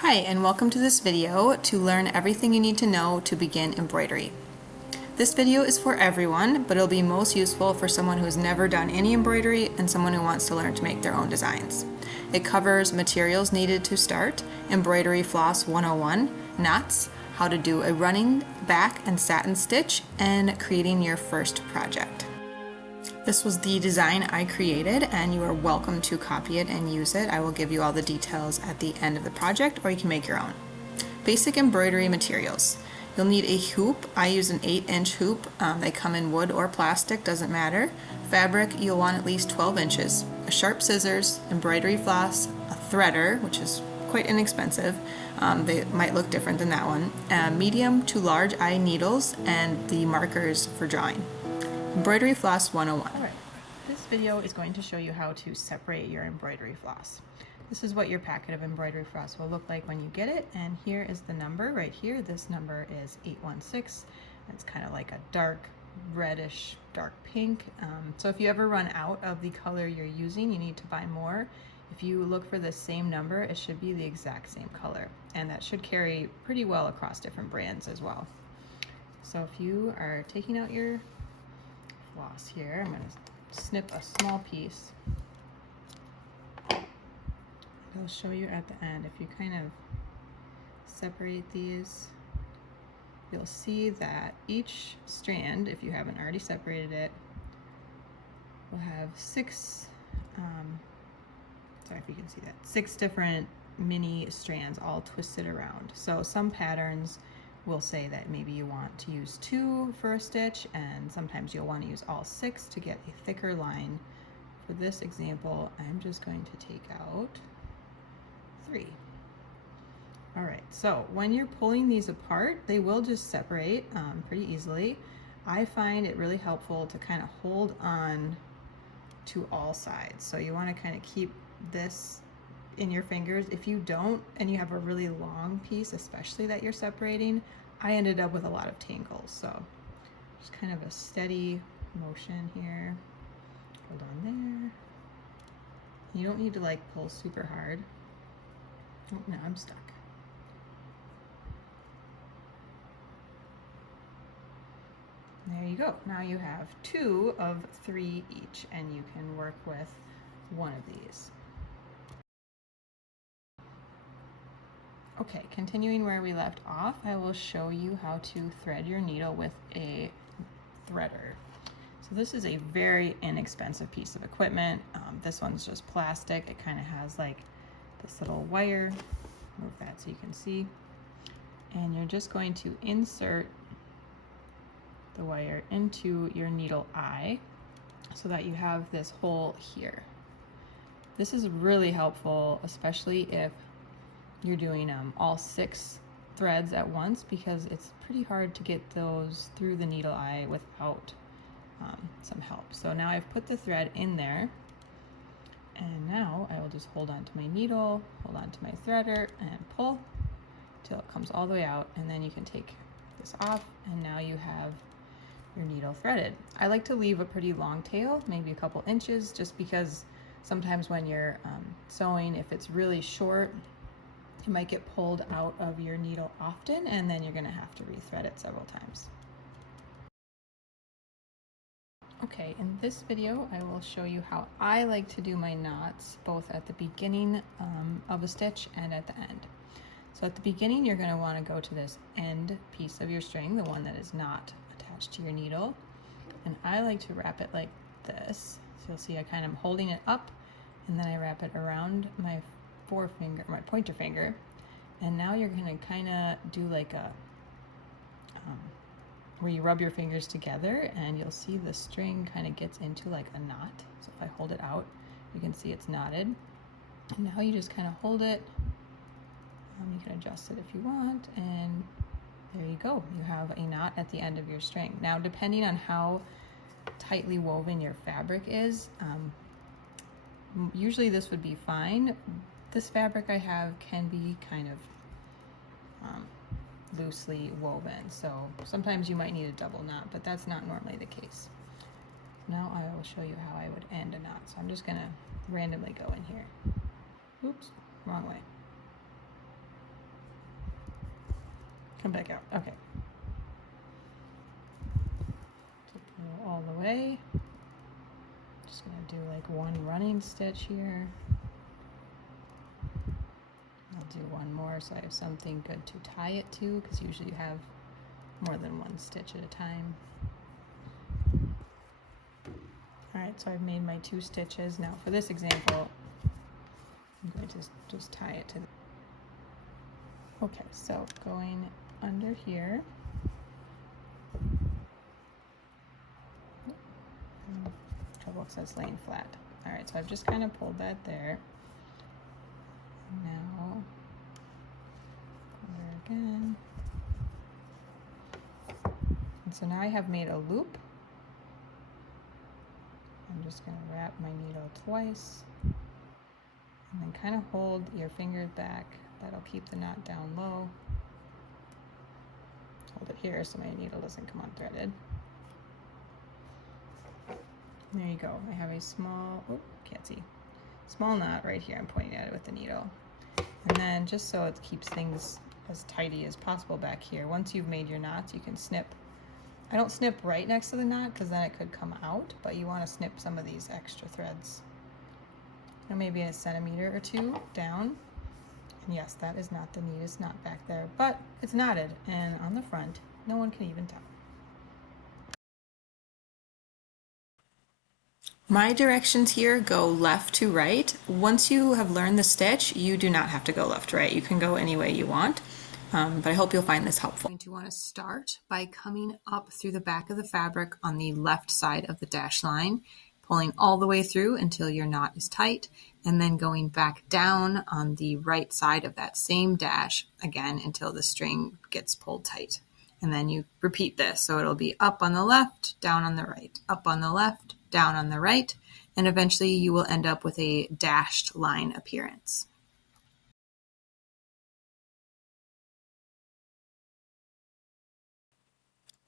Hi, and welcome to this video to learn everything you need to know to begin embroidery. This video is for everyone, but it'll be most useful for someone who's never done any embroidery and someone who wants to learn to make their own designs. It covers materials needed to start, embroidery floss 101, knots, how to do a running back and satin stitch, and creating your first project. This was the design I created, and you are welcome to copy it and use it. I will give you all the details at the end of the project, or you can make your own. Basic embroidery materials. You'll need a hoop. I use an 8-inch hoop. They come in wood or plastic, doesn't matter. Fabric, you'll want at least 12 inches. A sharp scissors, embroidery floss, a threader, which is quite inexpensive. They might look different than that one. Medium to large eye needles, and the markers for drawing. Embroidery floss 101. Alright, this video is going to show you how to separate your embroidery floss. This is what your packet of embroidery floss will look like when you get it, and here is the number right here. This number is 816. It's kind of like a dark reddish, dark pink. So if you ever run out of the color you're using, you need to buy more. If you look for the same number, it should be the exact same color, and that should carry pretty well across different brands as well. So if you are taking out your floss here, I'm going to snip a small piece. I'll show you at the end. If you kind of separate these, you'll see that each strand, if you haven't already separated it, will have six, sorry if you can see that, 6 different mini strands all twisted around. So some patterns will say that maybe you want to use 2 for a stitch, and sometimes you'll want to use all 6 to get a thicker line. For this example, I'm just going to take out 3. All right, so when you're pulling these apart, they will just separate pretty easily. I find it really helpful to kind of hold on to all sides. So you want to kind of keep this in your fingers. If you don't, and you have a really long piece, especially that you're separating, I ended up with a lot of tangles. So just kind of a steady motion here. Hold on there. You don't need to like pull super hard. Oh, now I'm stuck. There you go. Now you have 2 of 3 each, and you can work with one of these. Okay, continuing where we left off, I will show you how to thread your needle with a threader. So this is a very inexpensive piece of equipment. This one's just plastic. It kind of has like this little wire. Move that so you can see. And you're just going to insert the wire into your needle eye so that you have this hole here. This is really helpful, especially if you're doing all 6 threads at once, because it's pretty hard to get those through the needle eye without some help. So now I've put the thread in there, and now I will just hold on to my needle, hold on to my threader, and pull till it comes all the way out, and then you can take this off, and now you have your needle threaded. I like to leave a pretty long tail, maybe a couple inches, just because sometimes when you're sewing, if it's really short, you might get pulled out of your needle often, and then you're going to have to rethread it several times. Okay, in this video I will show you how I like to do my knots, both at the beginning of a stitch and at the end. So at the beginning, you're going to want to go to this end piece of your string, the one that is not attached to your needle, and I like to wrap it like this. So you'll see I kind of am holding it up, and then I wrap it around my forefinger, my pointer finger, and now you're going to kind of do like a where you rub your fingers together, and you'll see the string kind of gets into like a knot. So if I hold it out, you can see it's knotted, and now you just kind of hold it. You can adjust it if you want, and there you go. You have a knot at the end of your string. Now, depending on how tightly woven your fabric is, usually this would be fine. This fabric I have can be kind of loosely woven, so sometimes you might need a double knot, but that's not normally the case. Now I will show you how I would end a knot. So I'm just going to randomly go in here. Oops, wrong way. come back out. Okay. So go all the way. Just gonna do like one running stitch here. I'll do one more so I have something good to tie it to, because usually you have more than one stitch at a time. Alright, so I've made my 2 stitches. Now for this example, I'm going to just tie it to the... Okay, so going under here. Trouble, it says laying flat. Alright, so I've just kind of pulled that there. Now, there again. And so now I have made a loop. I'm just going to wrap my needle twice and then kind of hold your fingers back. That'll keep the knot down low. Hold it here so my needle doesn't come unthreaded. There you go. I have a small, oh, can't see, small knot right here. I'm pointing at it with the needle. And then just so it keeps things as tidy as possible back here, once you've made your knots, you can snip. I don't snip right next to the knot because then it could come out, but you want to snip some of these extra threads. Now maybe a centimeter or 2 down. And yes, that is not the neatest knot back there, but it's knotted, and on the front, no one can even tell. My directions here go left to right. Once you have learned the stitch, you do not have to go left to right. You can go any way you want. But I hope you'll find this helpful. You're going to want to start by coming up through the back of the fabric on the left side of the dash line, pulling all the way through until your knot is tight, and then going back down on the right side of that same dash again until the string gets pulled tight. And then you repeat this, so it'll be up on the left, down on the right, up on the left, down on the right, and eventually you will end up with a dashed line appearance.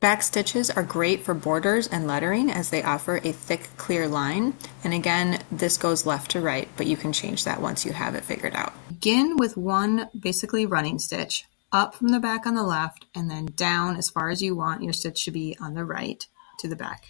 Back stitches are great for borders and lettering as they offer a thick, clear line. And again, this goes left to right, but you can change that once you have it figured out. Begin with one basically running stitch, up from the back on the left, and then down as far as you want your stitch to be on the right to the back.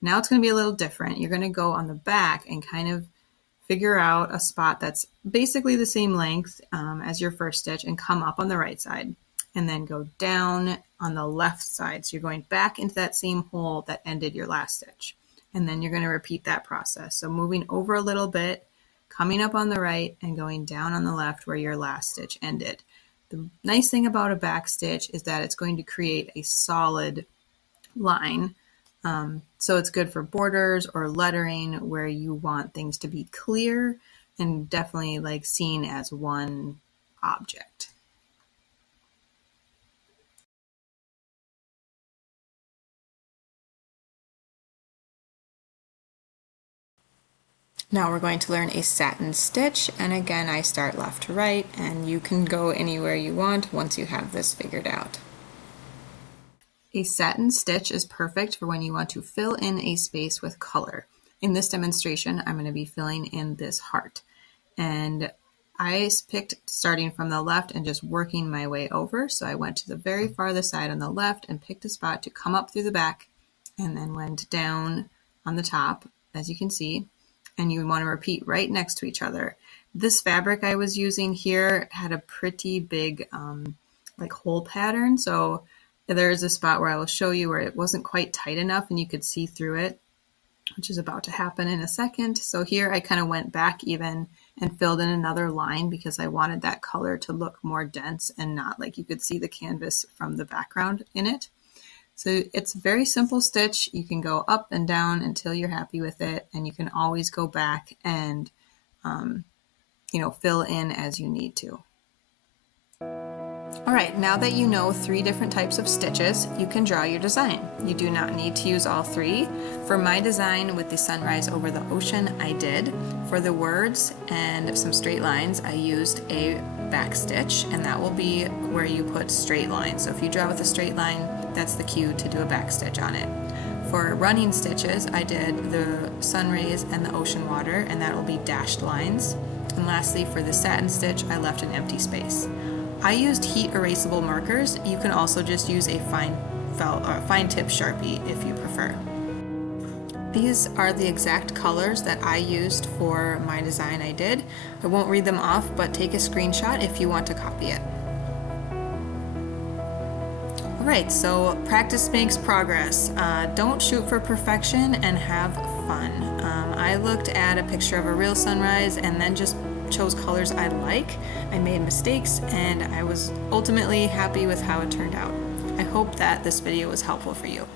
Now it's going to be a little different. You're going to go on the back and kind of figure out a spot that's basically the same length as your first stitch and come up on the right side. And then go down on the left side. So you're going back into that same hole that ended your last stitch. And then you're going to repeat that process. So moving over a little bit, coming up on the right, and going down on the left where your last stitch ended. The nice thing about a back stitch is that it's going to create a solid line. So it's good for borders or lettering where you want things to be clear and definitely like seen as one object. Now we're going to learn a satin stitch, and again I start left to right, and you can go anywhere you want once you have this figured out. A satin stitch is perfect for when you want to fill in a space with color. In this demonstration, I'm going to be filling in this heart, and I picked starting from the left and just working my way over. So I went to the very farthest side on the left and picked a spot to come up through the back, and then went down on the top, as you can see. And you want to repeat right next to each other. This fabric I was using here had a pretty big like hole pattern, so there's a spot where I will show you where it wasn't quite tight enough and you could see through it, which is about to happen in a second. So here I kind of went back even and filled in another line because I wanted that color to look more dense and not like you could see the canvas from the background in it. So it's a very simple stitch. You can go up and down until you're happy with it, and you can always go back and fill in as you need to. Alright, now that you know 3 different types of stitches, you can draw your design. You do not need to use all 3. For my design with the sunrise over the ocean, I did. For the words and some straight lines, I used a back stitch, and that will be where you put straight lines. So if you draw with a straight line, that's the cue to do a back stitch on it. For running stitches, I did the sun rays and the ocean water, and that will be dashed lines. And lastly, for the satin stitch, I left an empty space. I used heat erasable markers. You can also just use a fine tip Sharpie if you prefer. These are the exact colors that I used for my design I did. I won't read them off, but take a screenshot if you want to copy it. Alright, so practice makes progress. Don't shoot for perfection and have fun. I looked at a picture of a real sunrise and then just chose colors I like. I made mistakes and I was ultimately happy with how it turned out. I hope that this video was helpful for you.